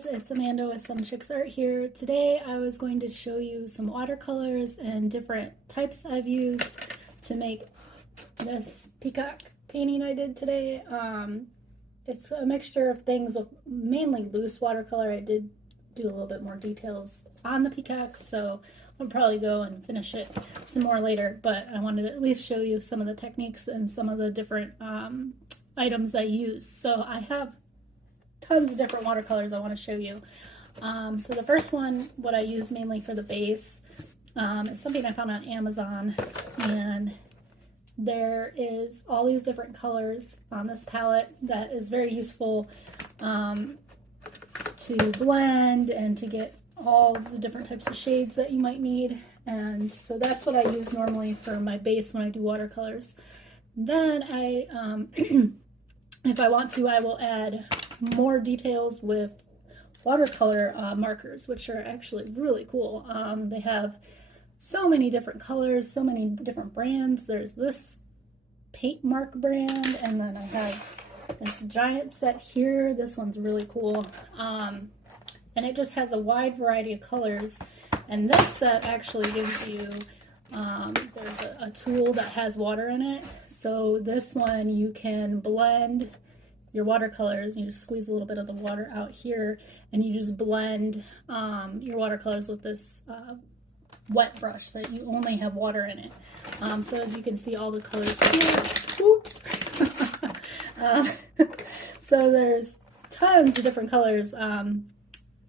guys, it's Amanda with Some Chicks Art here. Today I was going to show you some watercolors and different types I've used to make this peacock painting I did today. It's a mixture of things, mainly loose watercolor. I did do a little bit more details on the peacock, so I'll probably go and finish it some more later, but I wanted to at least show you some of the techniques and some of the different items I use. So I have tons of different watercolors I want to show you. So the first one, what I use mainly for the base, is something I found on Amazon, and there is all these different colors on this palette that is very useful to blend and to get all the different types of shades that you might need. And so that's what I use normally for my base when I do watercolors. Then I if I want to, I will add more details with watercolor markers, which are actually really cool. They have so many different colors, so many different brands. There's this paint mark brand, and then I have this giant set here. This one's really cool. And it just has a wide variety of colors. And this set actually gives you, there's a tool that has water in it. So this one you can blend your watercolors. You just squeeze a little bit of the water out here, and you just blend your watercolors with this wet brush that you only have water in it. So as you can see, all the colors here. Oops. So there's tons of different colors.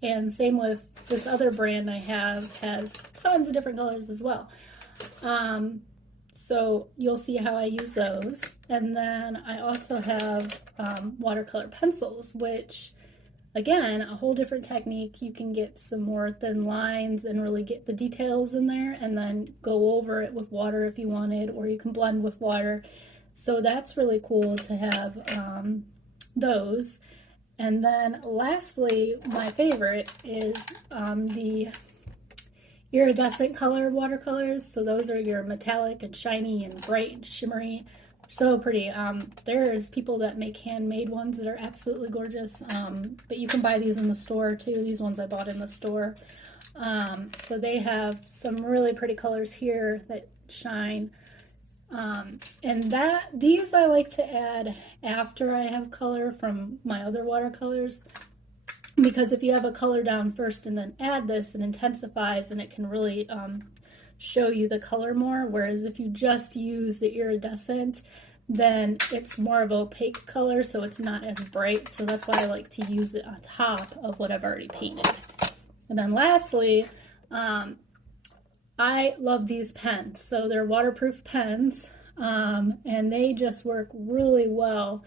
And same with this other brand I have, has tons of different colors as well. So you'll see how I use those. And then I also have watercolor pencils, which, again, a whole different technique. You can get some more thin lines and really get the details in there, and then go over it with water if you wanted, or you can blend with water. So that's really cool to have those. And then lastly, my favorite is the iridescent colored watercolors. So those are your metallic and shiny and bright and shimmery. So pretty. There's people that make handmade ones that are absolutely gorgeous, but you can buy these in the store too. These ones I bought in the store. So they have some really pretty colors here that shine. And these I like to add after I have color from my other watercolors, because if you have a color down first and then add this, it intensifies and it can really show you the color more. Whereas if you just use the iridescent, then it's more of an opaque color, so it's not as bright. So that's why I like to use it on top of what I've already painted. And then lastly, I love these pens. So they're waterproof pens, and they just work really well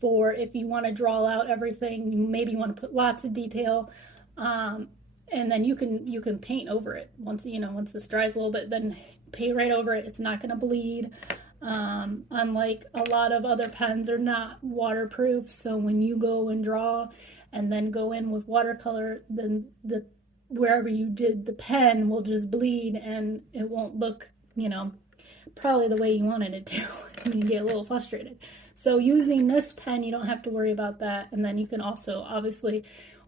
for if you want to draw out everything. Maybe you want to put lots of detail, and then you can paint over it. Once this dries a little bit, then paint right over it. It's not going to bleed. Unlike a lot of other pens are not waterproof, so when you go and draw and then go in with watercolor, then wherever you did the pen will just bleed, and it won't look, probably the way you wanted it to, and you get a little frustrated. So using this pen, you don't have to worry about that. And then you can also, obviously,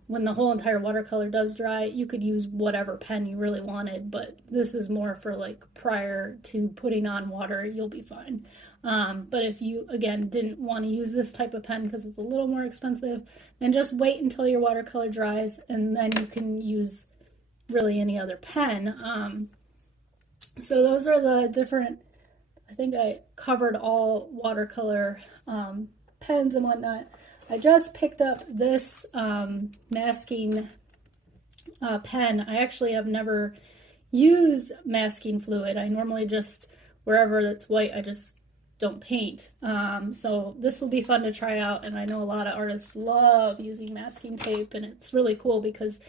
when the whole entire watercolor does dry, you could use whatever pen you really wanted, but this is more for like prior to putting on water, you'll be fine. But if you, again, didn't want to use this type of pen because it's a little more expensive, then just wait until your watercolor dries, and then you can use really any other pen. So those are the different, I think I covered all watercolor pens and whatnot. I just picked up this masking pen. I actually have never used masking fluid. I normally just, wherever it's white, I just don't paint. So this will be fun to try out, and I know a lot of artists love using masking tape, and it's really cool because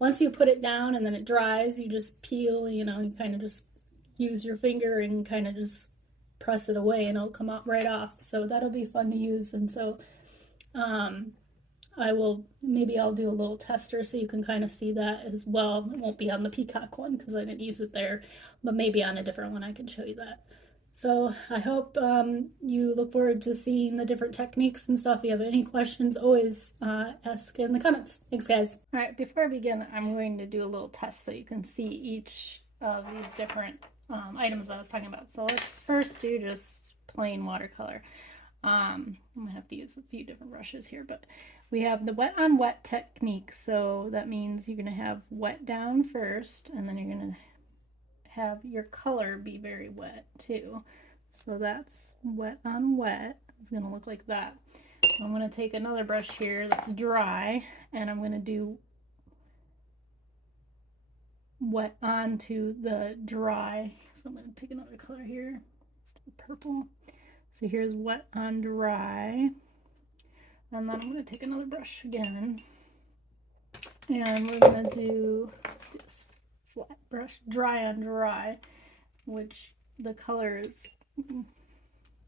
once you put it down and then it dries, you just peel, you kind of just use your finger and kind of just press it away, and it'll come out right off. So that'll be fun to use. And so maybe I'll do a little tester so you can kind of see that as well. It won't be on the peacock one because I didn't use it there, but maybe on a different one I can show you that. So I hope you look forward to seeing the different techniques and stuff. If you have any questions, always ask in the comments. Thanks, guys. All right, before I begin, I'm going to do a little test so you can see each of these different items that I was talking about. So let's first do just plain watercolor. I'm gonna have to use a few different brushes here, but we have the wet on wet technique. So that means you're gonna have wet down first, and then you're gonna have your color be very wet too. So that's wet on wet. It's gonna look like that. I'm gonna take another brush here that's dry, and I'm gonna do wet onto the dry. So I'm gonna pick another color here. Let's do purple. So here's wet on dry. And then I'm gonna take another brush again. And we're gonna do, let's do this flat brush, dry on dry, which the colors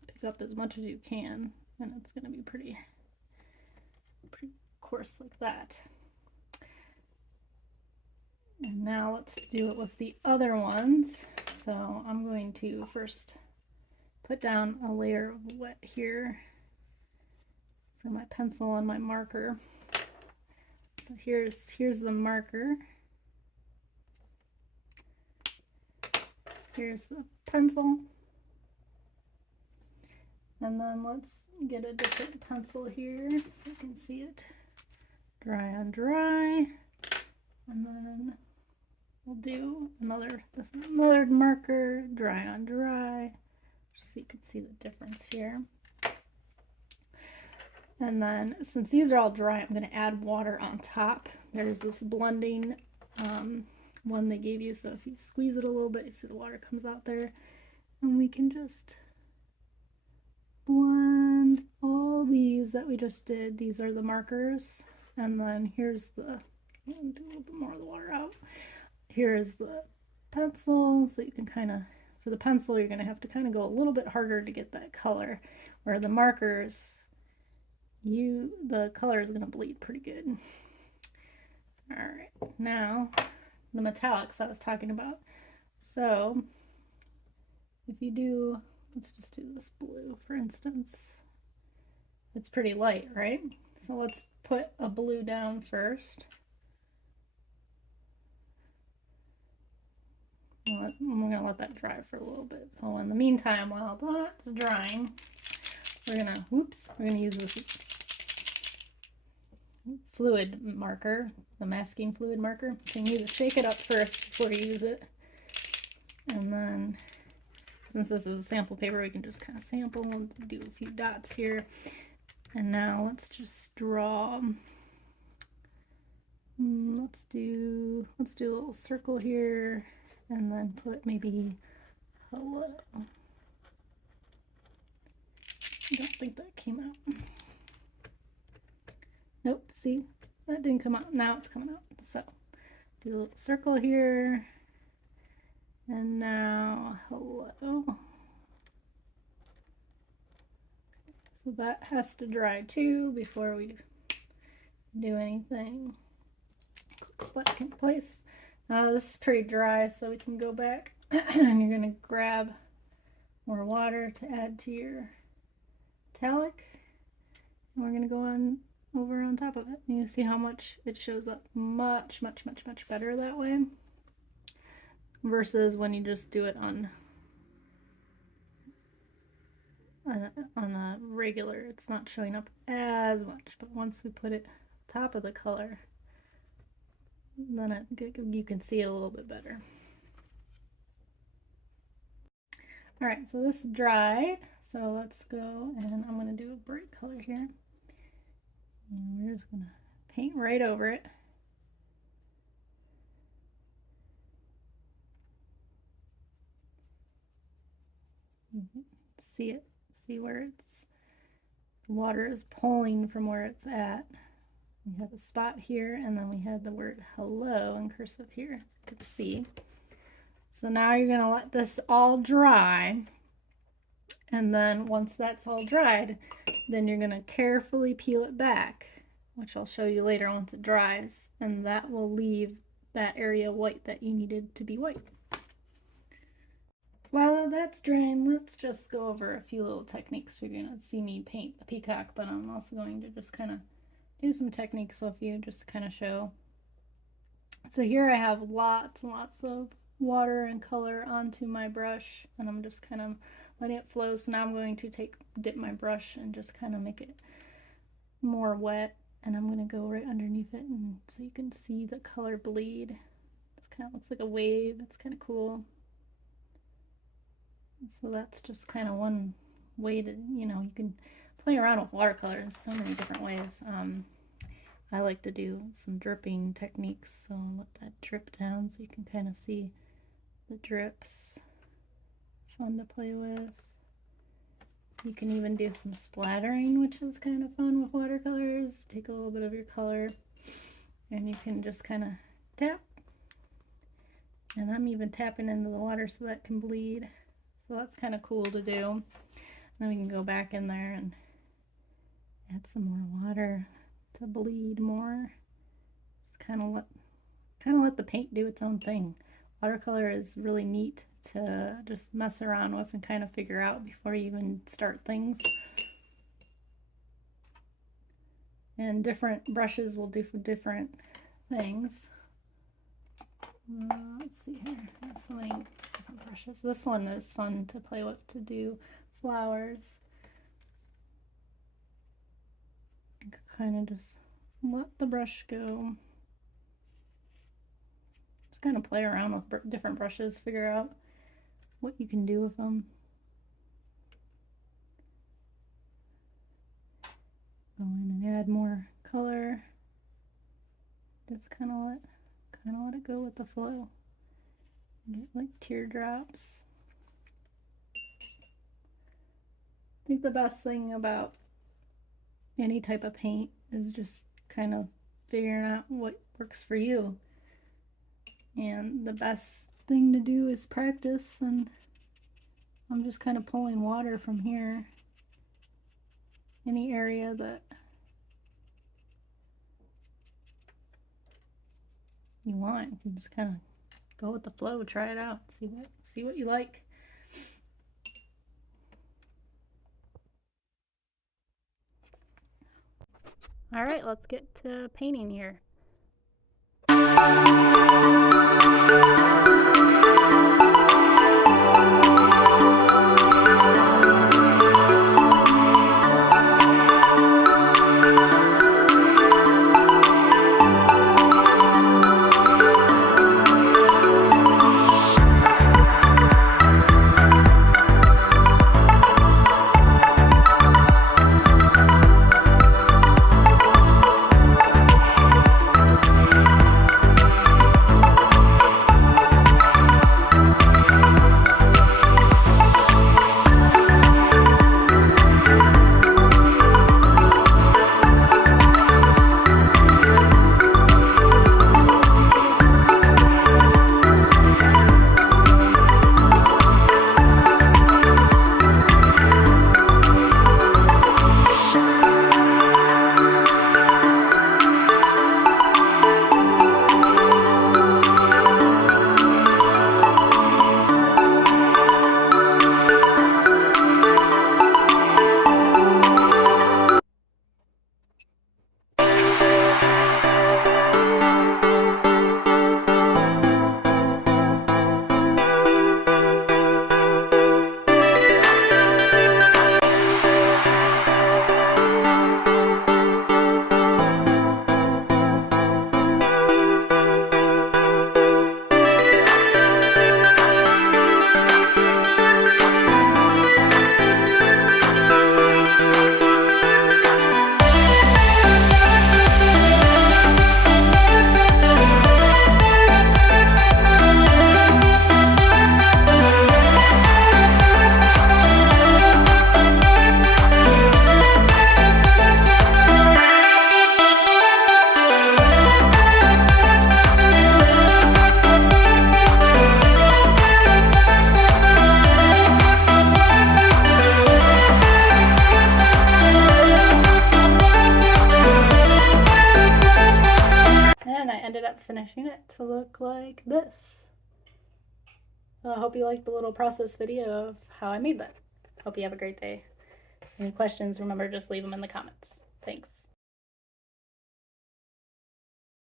pick up as much as you can, and it's going to be pretty coarse like that. And now let's do it with the other ones. So I'm going to first put down a layer of wet here for my pencil and my marker. So here's the marker. Here's the pencil. And then let's get a different pencil here so you can see it. Dry on dry. And then we'll do another marker, dry on dry, so you can see the difference here. And then since these are all dry, I'm going to add water on top. There's this blending one they gave you, so if you squeeze it a little bit, you see the water comes out there, and we can just blend all these that we just did. These are the markers, and then here's the, do a little bit more of the water out. Here's the pencil, so you can kind of, for the pencil, you're going to have to kind of go a little bit harder to get that color, where the markers, the color is going to bleed pretty good. All right, now the metallics I was talking about. So if you do, let's just do this blue, for instance. It's pretty light, right? So let's put a blue down first. I'm going to let that dry for a little bit. So in the meantime, while that's drying, we're going to use this fluid marker, the masking fluid marker. So you need to shake it up first before you use it. And then, since this is a sample paper, we can just kind of sample and do a few dots here. And now let's just draw. Let's do a little circle here, and then put maybe hello. I don't think that came out. Nope, see, that didn't come out. Now it's coming out. So do a little circle here, and now hello. So that has to dry too before we do anything. Click back in place. This is pretty dry, so we can go back and you're going to grab more water to add to your metallic. And we're going to go on over on top of it. And you see how much it shows up much better that way versus when you just do it on a regular. It's not showing up as much, but once we put it top of the color, then you can see it a little bit better. All right, so this dried, so let's go, and I'm going to do a bright color here. And we're just going to paint right over it. See it? See where the water is pulling from where it's at. We have a spot here, and then we had the word hello in cursive here, so you can see. So now you're going to let this all dry, and then once that's all dried, then you're going to carefully peel it back, which I'll show you later once it dries, and that will leave that area white that you needed to be white. While that's drying, let's just go over a few little techniques. You're going to see me paint the peacock, but I'm also going to just kind of do some techniques with you just to kind of show. So here I have lots and lots of water and color onto my brush, and I'm just kind of letting it flow. So now I'm going to dip my brush and just kind of make it more wet, and I'm going to go right underneath it, and so you can see the color bleed. This kind of looks like a wave. It's kind of cool. So that's just kind of one way to, you can play around with watercolors so many different ways. I like to do some dripping techniques, so I'll let that drip down so you can kind of see the drips. Fun to play with. You can even do some splattering, which is kind of fun with watercolors. Take a little bit of your color and you can just kind of tap. And I'm even tapping into the water so that can bleed. So that's kind of cool to do. Then we can go back in there and add some more water to bleed more. Just kind of let the paint do its own thing. Watercolor is really neat to just mess around with and kind of figure out before you even start things. And different brushes will do for different things. Let's see here. I have so many different brushes. This one is fun to play with to do flowers. Kind of just let the brush go. Just kind of play around with different brushes, figure out what you can do with them. Go in and add more color. Just kind of let it go with the flow. Get like teardrops. I think the best thing about any type of paint is just kind of figuring out what works for you. And the best thing to do is practice, and I'm just kind of pulling water from here. Any area that you want, you can just kind of go with the flow, try it out, see what you like. All right, let's get to painting here. finishing it to look like this. I hope you liked the little process video of how I made that. Hope you have a great day. Any questions, remember, just leave them in the comments. Thanks.